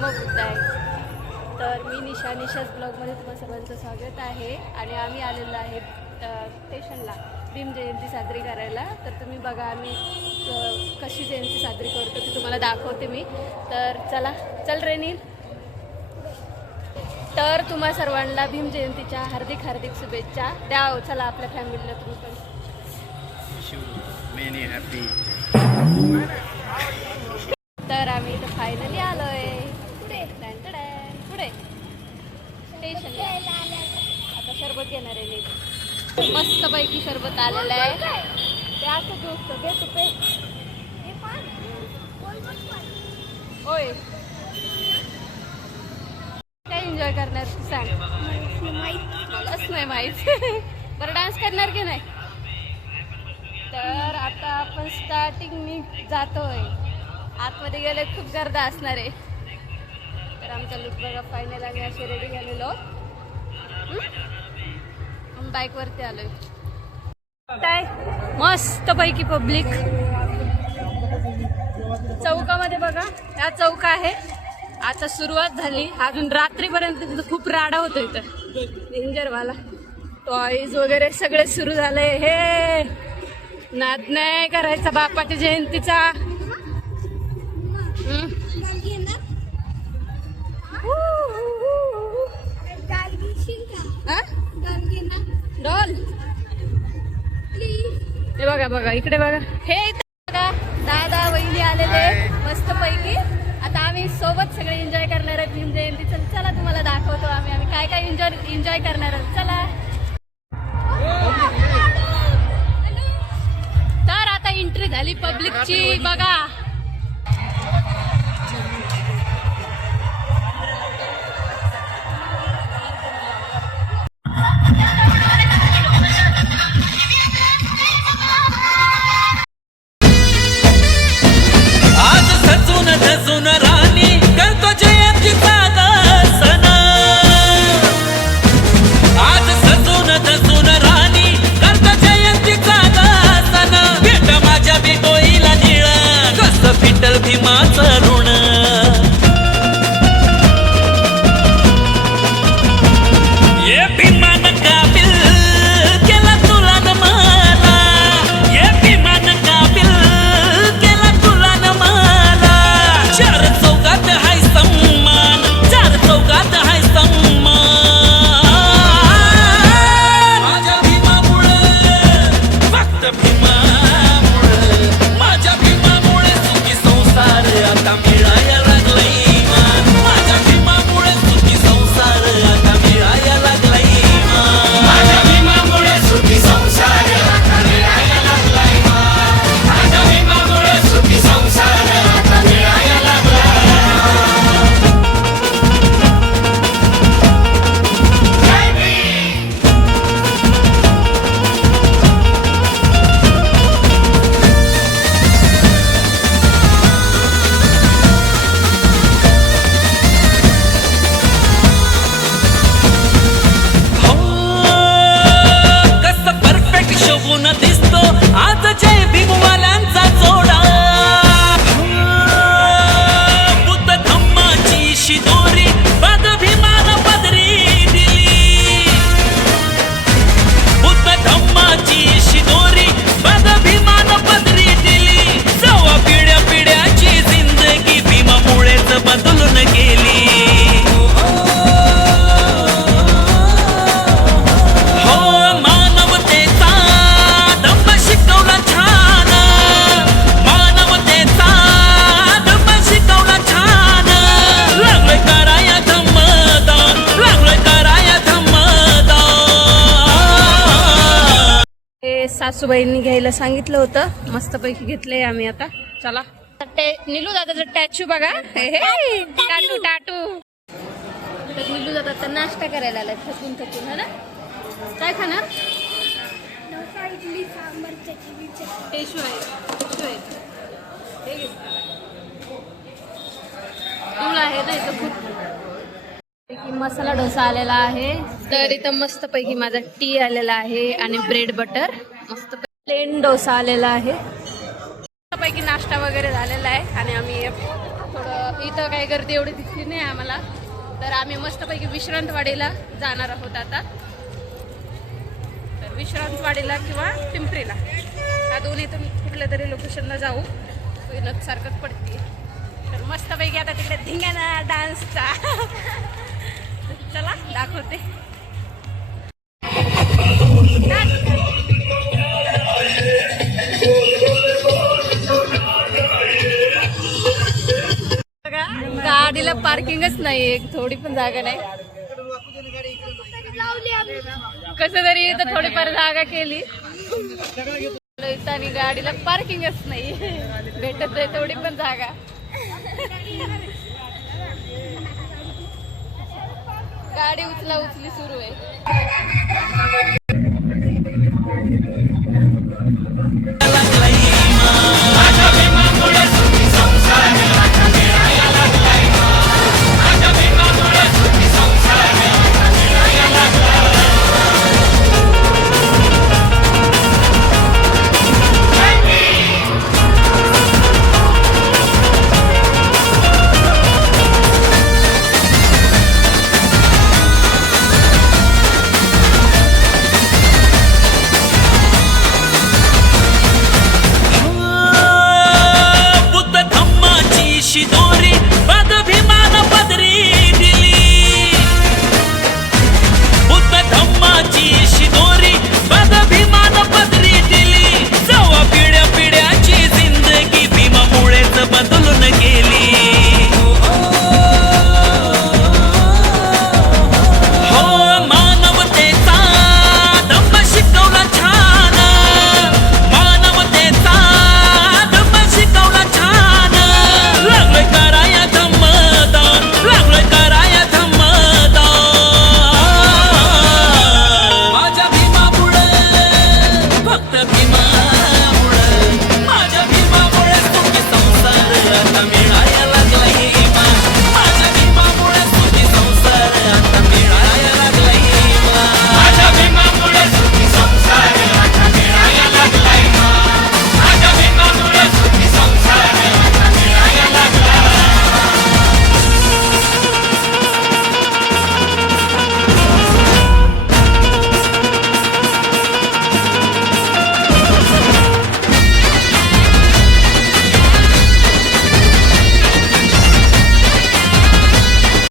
बुद्ध आहे. तर मी निशाच ब्लॉगमध्ये तुम्हा सर्वांचं स्वागत आहे. आणि आम्ही आलेलो आहे स्टेशनला भीम जयंती साजरी करायला. तर तुम्ही बघा आम्ही कशी जयंती साजरी करतो ते तुम्हाला दाखवते मी. तर चल रेनील. तर तुम्हा सर्वांना भीम जयंतीच्या हार्दिक शुभेच्छा द्या. चला आपल्या फॅमिलीला तुम्ही पण. Many happy. तर आम्ही इथं फायनली आलोय पुढे स्टेशनला. आता सरबत घेणार आहे मी. मस्त पैकी सरबत आलेलं आहे. ते असं दोस्त दे तू पे. होय काय एन्जॉय करणार तू सांग. मलाच नाही माहीत. बरं डान्स करणार की नाही. तर आता आपण स्टार्टिंगनी जातोय. आतमध्ये गेले खूप गर्दी असणार आहे. तर आमचा लुक बघा फायनल आम्ही असे रेडी झालेलो. बाईकवरती आलोय. काय मस्त पैकी पब्लिक चौकामध्ये बघा. हा चौक आहे. आता सुरुवात झाली. अजून रात्रीपर्यंत खूप राडा होतो इथं. डेंजरवाला टॉईज वगैरे सगळे सुरू झाले. हे नाद नाही करायचा बापाच्या जयंतीचा. डॉल हे बघा इकडे बघा. हे बघा दादा वहिनी आलेले मस्त पैकी. आता आम्ही सोबत सगळे एन्जॉय करणार आहे भीम जयंती. चला तुम्हाला दाखवतो आम्ही काय काय एन्जॉय करणार आहोत. चला. तर आता एंट्री झाली पब्लिकची बघा. सासूबाईंनी घ्यायला सांगितलं होतं. मस्तपैकी घेतलंय आम्ही आता. चला. निलू दादाचा टॅचू बघा. टाटू. तर निलू दादा तर नाश्ता करायला आलाय थकून है ना. काय खाणार. टेशू आहे. तुला आहे ना इथं खूप मसाला डोसा आलेला आहे. तर इथं मस्त पैकी माझा टी आलेला आहे आणि ब्रेड बटर. मस्त प्लेन डोसा आलेला आहे. मस्त पैकी नाश्ता वगैरे झालेला आहे आणि आम्ही थोडं इथं काही गर्दी एवढी दिसली नाही आम्हाला, तर आम्ही मस्तपैकी विश्रांतवाडीला जाणार आहोत आता. तर विश्रांतवाडीला किंवा पिंपरीला ह्या दोन्हीतून कुठल्या तरी लोकेशनला जाऊ. सारखंच पडते. तर मस्तपैकी आता तिकडे धिंगाणा डान्सचा चला दाखवते. गाडीला पार्किंगच नाही, एक थोडी पण जागा नाही. कसं तरी इथं थोडीफार जागा केली आणि गाडीला पार्किंगच नाही, भेटत नाही थोडी पण जागा. गाडी उचला उचली सुरू आहे. बुद्ध धम्माची शिदो